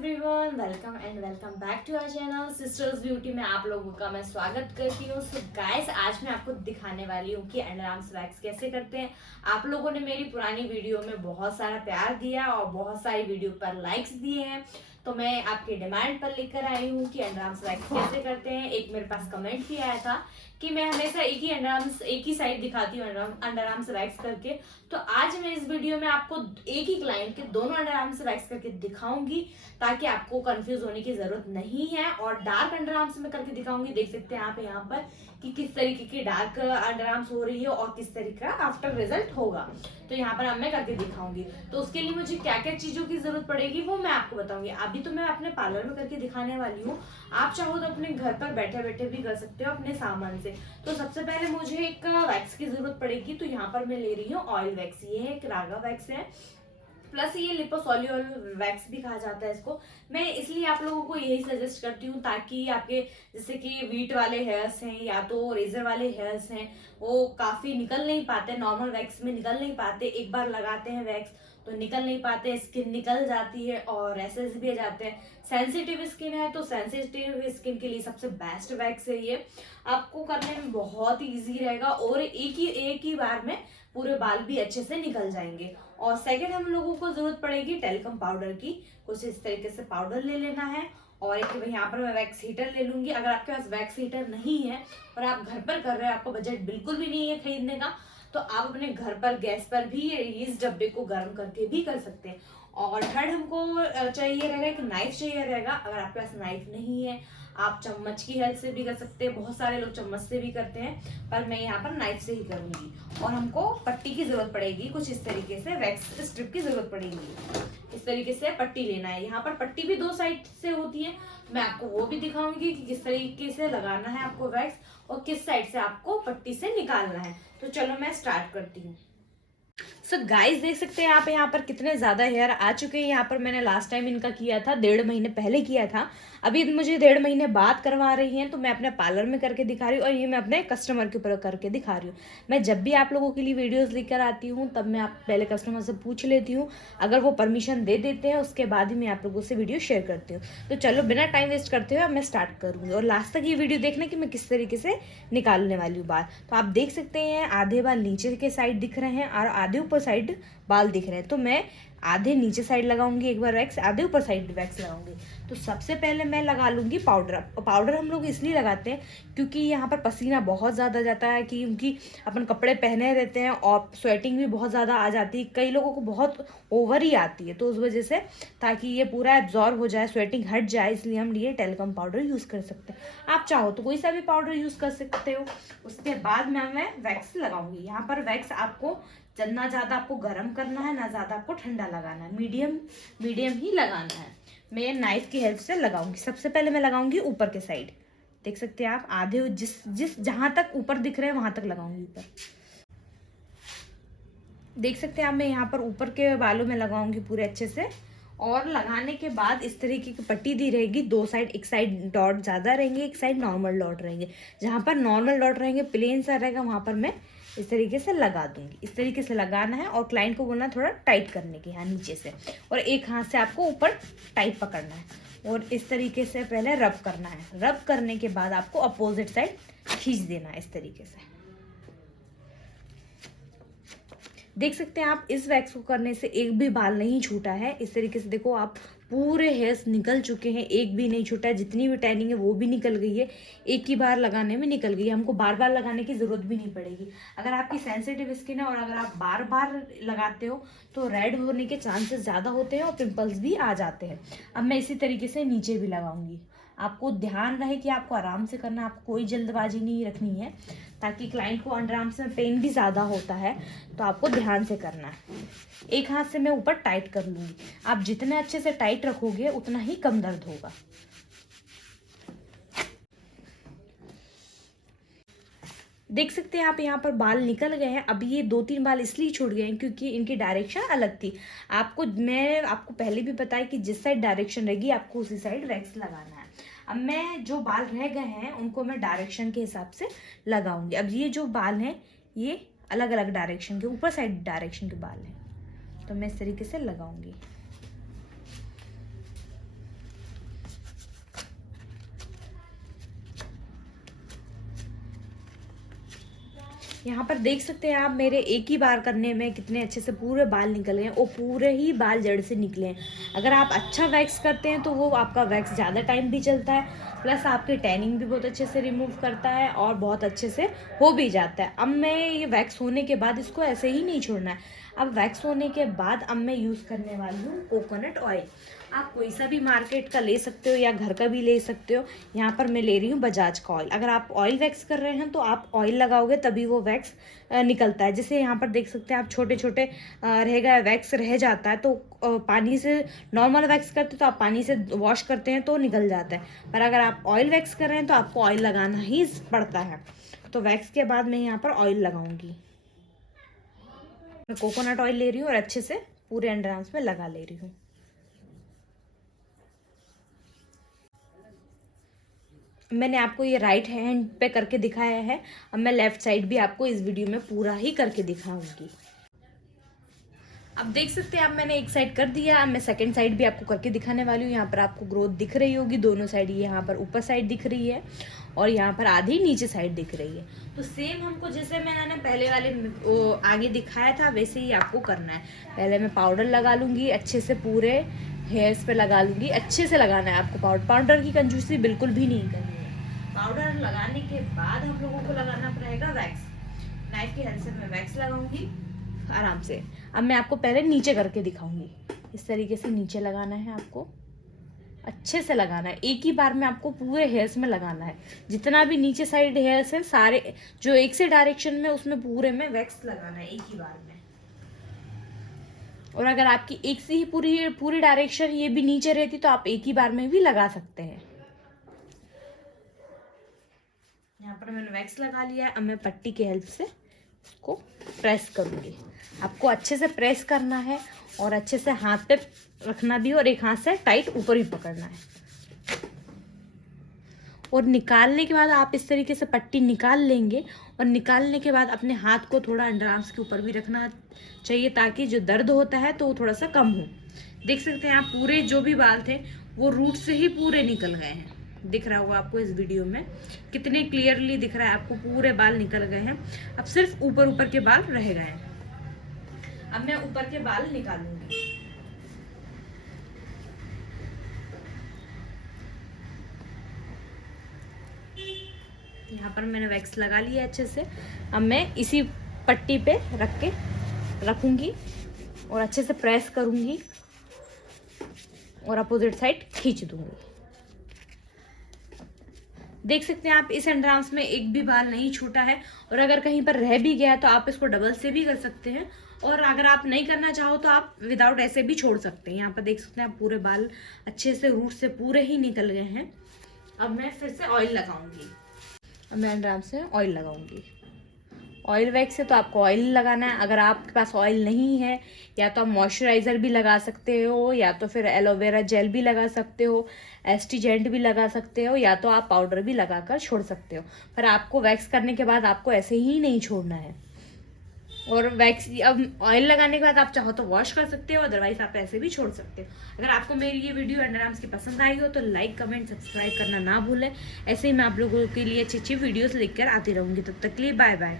Everyone, welcome and welcome back to our channel sisters beauty में आप लोगों का मैं स्वागत करती हूँ। सो गाइस, आज मैं आपको दिखाने वाली हूँ कि अंडर आर्म्स वैक्स कैसे करते हैं। आप लोगों ने मेरी पुरानी वीडियो में बहुत सारा प्यार दिया और बहुत सारी वीडियो पर लाइक्स दिए हैं, तो मैं आपके डिमांड पर लेकर आई हूँ कि अंडर आर्म्स वैक्स कैसे करते हैं। एक मेरे पास कमेंट भी आया था कि मैं हमेशा एक ही साइड दिखाती हूँ अंडर आर्म्स वैक्स करके, तो आज मैं इस वीडियो में आपको एक ही क्लाइंट के दोनों अंडर आर्म्स वैक्स करके दिखाऊंगी ताकि आपको कंफ्यूज होने की जरूरत नहीं है। और डार्क अंडर आर्म्स में करके दिखाऊंगी। देख सकते हैं आप यहाँ पर कि किस तरीके की डार्क अंडर आर्म्स हो रही है और किस तरीके का आफ्टर रिजल्ट होगा। तो यहाँ पर अब मैं करके दिखाऊंगी, तो उसके लिए मुझे क्या क्या चीजों की जरूरत पड़ेगी वो मैं आपको बताऊंगी। अभी तो मैं अपने पार्लर में करके दिखाने वाली हूँ, आप चाहो तो अपने घर पर बैठे बैठे भी कर सकते हो अपने सामान से। तो सबसे पहले मुझे एक वैक्स की जरूरत पड़ेगी, तो यहाँ पर मैं ले रही हूँ ऑयल वैक्स। ये एक रागा वैक्स है, प्लस ये लिपोसोल्यूबल वैक्स भी कहा जाता है इसको। मैं इसलिए आप लोगों को यही सजेस्ट करती हूँ ताकि आपके जैसे कि वीट वाले हेयर्स हैं या तो रेजर वाले हेयर्स हैं, वो काफी निकल नहीं पाते, नॉर्मल वैक्स में निकल नहीं पाते। एक बार लगाते हैं वैक्स तो निकल नहीं पाते, स्किन निकल जाती है और रैशेस भी आ जाते हैं। सेंसिटिव स्किन है तो सेंसिटिव स्किन के लिए सबसे बेस्ट वैक्स है ये। आपको करने में बहुत ही ईजी रहेगा और एक ही बार में पूरे बाल भी अच्छे से निकल जाएंगे। और सेकंड हम लोगों को जरूरत पड़ेगी टेल्कम पाउडर की। कुछ इस तरीके से पाउडर ले लेना है और एक यहाँ पर मैं वैक्स हीटर ले लूंगी। अगर आपके पास वैक्स हीटर नहीं है और आप घर पर कर रहे हैं, आपको बजट बिल्कुल भी नहीं है खरीदने का, तो आप अपने घर पर गैस पर भी इस डब्बे को गर्म करके भी कर सकते हैं। और थर्ड हमको चाहिए रहेगा, एक नाइफ चाहिए रहेगा। अगर आपके पास नाइफ नहीं है, आप चम्मच की हेल्प से भी कर सकते हैं। बहुत सारे लोग चम्मच से भी करते हैं, पर मैं यहाँ पर नाइफ से ही करूंगी। और हमको पट्टी की जरूरत पड़ेगी, कुछ इस तरीके से वैक्स स्ट्रिप की जरूरत पड़ेगी। इस तरीके से पट्टी लेना है। यहाँ पर पट्टी भी दो साइड से होती है, मैं आपको वो भी दिखाऊंगी कि किस तरीके से लगाना है आपको वैक्स और किस साइड से आपको पट्टी से निकालना है। तो चलो मैं स्टार्ट करती हूँ। सो गाइस, देख सकते हैं आप यहाँ पर कितने ज्यादा हेयर आ चुके हैं। यहाँ पर मैंने लास्ट टाइम इनका किया था, 1.5 महीने पहले किया था। अभी मुझे 1.5 महीने बाद करवा रही हैं, तो मैं अपने पार्लर में करके दिखा रही हूँ और ये मैं अपने कस्टमर के ऊपर करके दिखा रही हूँ। मैं जब भी आप लोगों के लिए वीडियोस लेकर आती हूँ तब मैं आप पहले कस्टमर से पूछ लेती हूँ, अगर वो परमिशन दे देते हैं उसके बाद ही मैं आप लोगों से वीडियो शेयर करती हूँ। तो चलो बिना टाइम वेस्ट करते हुए मैं स्टार्ट करूँगी और लास्ट तक ये वीडियो देखना कि मैं किस तरीके से निकालने वाली हूँ बाल। तो आप देख सकते हैं आधे बाल नीचे के साइड दिख रहे हैं और आधे ऊपर साइड बाल दिख रहे हैं। तो मैं आधे नीचे साइड लगाऊंगी एक बार वैक्स, आधे ऊपर साइड वैक्स लगाऊंगी। तो सबसे पहले मैं लगा लूंगी पाउडर। पाउडर हम लोग इसलिए लगाते हैं क्योंकि यहाँ पर पसीना बहुत ज़्यादा जाता है, क्योंकि अपन कपड़े पहने रहते हैं और स्वेटिंग भी बहुत ज़्यादा आ जाती है। कई लोगों को बहुत ओवर ही आती है, तो उस वजह से ताकि ये पूरा एब्जॉर्ब हो जाए, स्वेटिंग हट जाए, इसलिए हम ये टेल्कम पाउडर यूज़ कर सकते हैं। आप चाहो तो कोई सा भी पाउडर यूज़ कर सकते हो। उसके बाद मैं वैक्स लगाऊंगी। यहाँ पर वैक्स आपको ना ज़्यादा आपको गर्म करना है, ना ज़्यादा आपको ठंडा लगाना है, मीडियम ही लगाना है। मैं नाइफ की हेल्प से लगाऊंगी। सबसे पहले मैं लगाऊंगी ऊपर के साइड। देख सकते हैं आप आधे जिस जहां तक ऊपर दिख रहे हैं वहां तक लगाऊंगी ऊपर। देख सकते हैं आप, मैं यहाँ पर ऊपर के बालों में लगाऊंगी पूरे अच्छे से। और लगाने के बाद इस तरीके की पट्टी दी रहेगी दो साइड, एक साइड डॉट ज़्यादा रहेंगे, एक साइड नॉर्मल डॉट रहेंगे। जहाँ पर नॉर्मल डॉट रहेंगे, प्लेन सा रहेगा, वहाँ पर मैं इस तरीके से लगा दूंगी। इस तरीके से लगाना है और क्लाइंट को बोलना थोड़ा टाइट करने की, यहाँ नीचे से, और एक हाथ से आपको ऊपर टाइट पकड़ना है और इस तरीके से पहले रब करना है। रब करने के बाद आपको अपोजिट साइड खींच देना है इस तरीके से। देख सकते हैं आप, इस वैक्स को करने से एक भी बाल नहीं छूटा है। इस तरीके से देखो आप, पूरे हेयर्स निकल चुके हैं, एक भी नहीं छूटा है। जितनी भी टैनिंग है वो भी निकल गई है, एक ही बार लगाने में निकल गई है। हमको बार बार लगाने की जरूरत भी नहीं पड़ेगी। अगर आपकी सेंसिटिव स्किन है और अगर आप बार बार लगाते हो तो रेड होने के चांसेस ज़्यादा होते हैं और पिंपल्स भी आ जाते हैं। अब मैं इसी तरीके से नीचे भी लगाऊंगी। आपको ध्यान रहे कि आपको आराम से करना, आपको कोई जल्दबाजी नहीं रखनी है, ताकि क्लाइंट को अंडर आर्म्स में पेन भी ज़्यादा होता है, तो आपको ध्यान से करना है। एक हाथ से मैं ऊपर टाइट कर लूँगी। आप जितने अच्छे से टाइट रखोगे उतना ही कम दर्द होगा। देख सकते हैं आप, यहाँ पर बाल निकल गए हैं। अभी ये 2-3 बाल इसलिए छूट गए हैं क्योंकि इनकी डायरेक्शन अलग थी। मैं आपको पहले भी बताया कि जिस साइड डायरेक्शन रहेगी आपको उसी साइड वैक्स लगाना है। अब मैं जो बाल रह गए हैं उनको मैं डायरेक्शन के हिसाब से लगाऊंगी। अब ये जो बाल हैं ये अलग अलग डायरेक्शन के, ऊपर साइड डायरेक्शन के बाल हैं, तो मैं इस तरीके से लगाऊंगी। यहाँ पर देख सकते हैं आप मेरे एक ही बार करने में कितने अच्छे से पूरे बाल निकले हैं और पूरे ही बाल जड़ से निकले हैं। अगर आप अच्छा वैक्स करते हैं तो वो आपका वैक्स ज़्यादा टाइम भी चलता है, प्लस आपकी टैनिंग भी बहुत अच्छे से रिमूव करता है और बहुत अच्छे से हो भी जाता है। अब मैं ये वैक्स होने के बाद इसको ऐसे ही नहीं छोड़ना है। अब वैक्स होने के बाद अब मैं यूज़ करने वाली हूँ कोकोनट ऑयल। आप कोई सा भी मार्केट का ले सकते हो या घर का भी ले सकते हो। यहाँ पर मैं ले रही हूँ बजाज का ऑयल। अगर आप ऑयल वैक्स कर रहे हैं तो आप ऑयल लगाओगे तभी वो वैक्स निकलता है। जैसे यहाँ पर देख सकते हैं आप छोटे छोटे रह गया वैक्स रह जाता है तो पानी से नॉर्मल वैक्स करते तो आप पानी से वॉश करते हैं तो निकल जाता है, पर अगर आप ऑयल वैक्स कर रहे हैं तो आपको ऑयल लगाना ही पड़ता है। तो वैक्स के बाद मैं यहाँ पर ऑयल लगाऊंगी। मैं कोकोनट ऑयल ले रही हूँ और अच्छे से पूरे अंडर आर्म्स में लगा ले रही हूँ। मैंने आपको ये राइट हैंड पे करके दिखाया है, अब मैं लेफ्ट साइड भी आपको इस वीडियो में पूरा ही करके दिखाऊंगी। अब देख सकते हैं आप मैंने एक साइड कर दिया, अब मैं सेकंड साइड भी आपको करके दिखाने वाली हूँ। यहाँ पर आपको ग्रोथ दिख रही होगी दोनों साइड, यहाँ पर ऊपर साइड दिख रही है और यहाँ पर आधी नीचे साइड दिख रही है। तो सेम हमको जैसे मैंने पहले वाले आगे दिखाया था वैसे ही आपको करना है। पहले मैं पाउडर लगा लूँगी अच्छे से, पूरे हेयर्स पे लगा लूँगी। अच्छे से लगाना है आपको पाउडर की कंजूसी बिल्कुल भी नहीं करनी है। पाउडर लगाने के बाद हम लोगों को लगाना पड़ेगा वैक्स। नाइफ की हेल्प से मैं वैक्स लगाऊंगी आराम से। अब मैं आपको पहले नीचे करके दिखाऊंगी। इस तरीके से नीचे लगाना है आपको, अच्छे से लगाना है। एक ही बार में आपको पूरे हेयर्स में लगाना है। जितना भी नीचे साइड हेयर्स है सारे जो एक से डायरेक्शन में उसमें पूरे में वैक्स लगाना है एक ही बार में। और अगर आपकी एक से ही पूरी डायरेक्शन ये भी नीचे रहती तो आप एक ही बार में भी लगा सकते हैं। यहाँ पर मैंने वैक्स लगा लिया है। अब मैं पट्टी की हेल्प से इसको प्रेस करूँगी। आपको अच्छे से प्रेस करना है और अच्छे से हाथ पे रखना भी और एक हाथ से टाइट ऊपर ही पकड़ना है। और निकालने के बाद आप इस तरीके से पट्टी निकाल लेंगे और निकालने के बाद अपने हाथ को थोड़ा अंडर आर्म्स के ऊपर भी रखना चाहिए ताकि जो दर्द होता है तो वो थोड़ा सा कम हो। देख सकते हैं आप पूरे जो भी बाल थे वो रूट से ही पूरे निकल गए हैं। दिख रहा होगा आपको इस वीडियो में कितने क्लियरली दिख रहा है आपको, पूरे बाल निकल गए हैं। अब सिर्फ ऊपर ऊपर के बाल रह गए हैं। अब मैं ऊपर के बाल निकालूंगी। यहाँ पर मैंने वैक्स लगा लिया अच्छे से। अब मैं इसी पट्टी पे रख के रखूंगी और अच्छे से प्रेस करूंगी और अपोजिट साइड खींच दूंगी। देख सकते हैं आप इस अंडर आर्म्स में एक भी बाल नहीं छूटा है। और अगर कहीं पर रह भी गया तो आप इसको डबल से भी कर सकते हैं, और अगर आप नहीं करना चाहो तो आप विदाउट ऐसे भी छोड़ सकते हैं। यहाँ पर देख सकते हैं आप पूरे बाल अच्छे से रूट से पूरे ही निकल गए हैं। अब मैं फिर से ऑयल लगाऊंगी। अब मैं अंडर आर्म्स से ऑयल लगाऊंगी। ऑयल वैक्स से तो आपको ऑयल लगाना है। अगर आपके पास ऑयल नहीं है या तो आप मॉइस्चराइज़र भी लगा सकते हो या तो फिर एलोवेरा जेल भी लगा सकते हो, एस्ट्रीजेंट भी लगा सकते हो या तो आप पाउडर भी लगाकर छोड़ सकते हो। पर आपको वैक्स करने के बाद आपको ऐसे ही नहीं छोड़ना है। और वैक्स अब ऑयल लगाने के बाद आप चाहो तो वॉश कर सकते हो, अदरवाइज आप ऐसे भी छोड़ सकते हो। अगर आपको मेरी ये वीडियो अंडर आर्म्स की पसंद आई हो तो लाइक कमेंट सब्सक्राइब करना ना भूलें। ऐसे ही मैं आप लोगों के लिए अच्छी अच्छी वीडियोस लेकर आती रहूँगी। तब तक के लिए बाय बाय।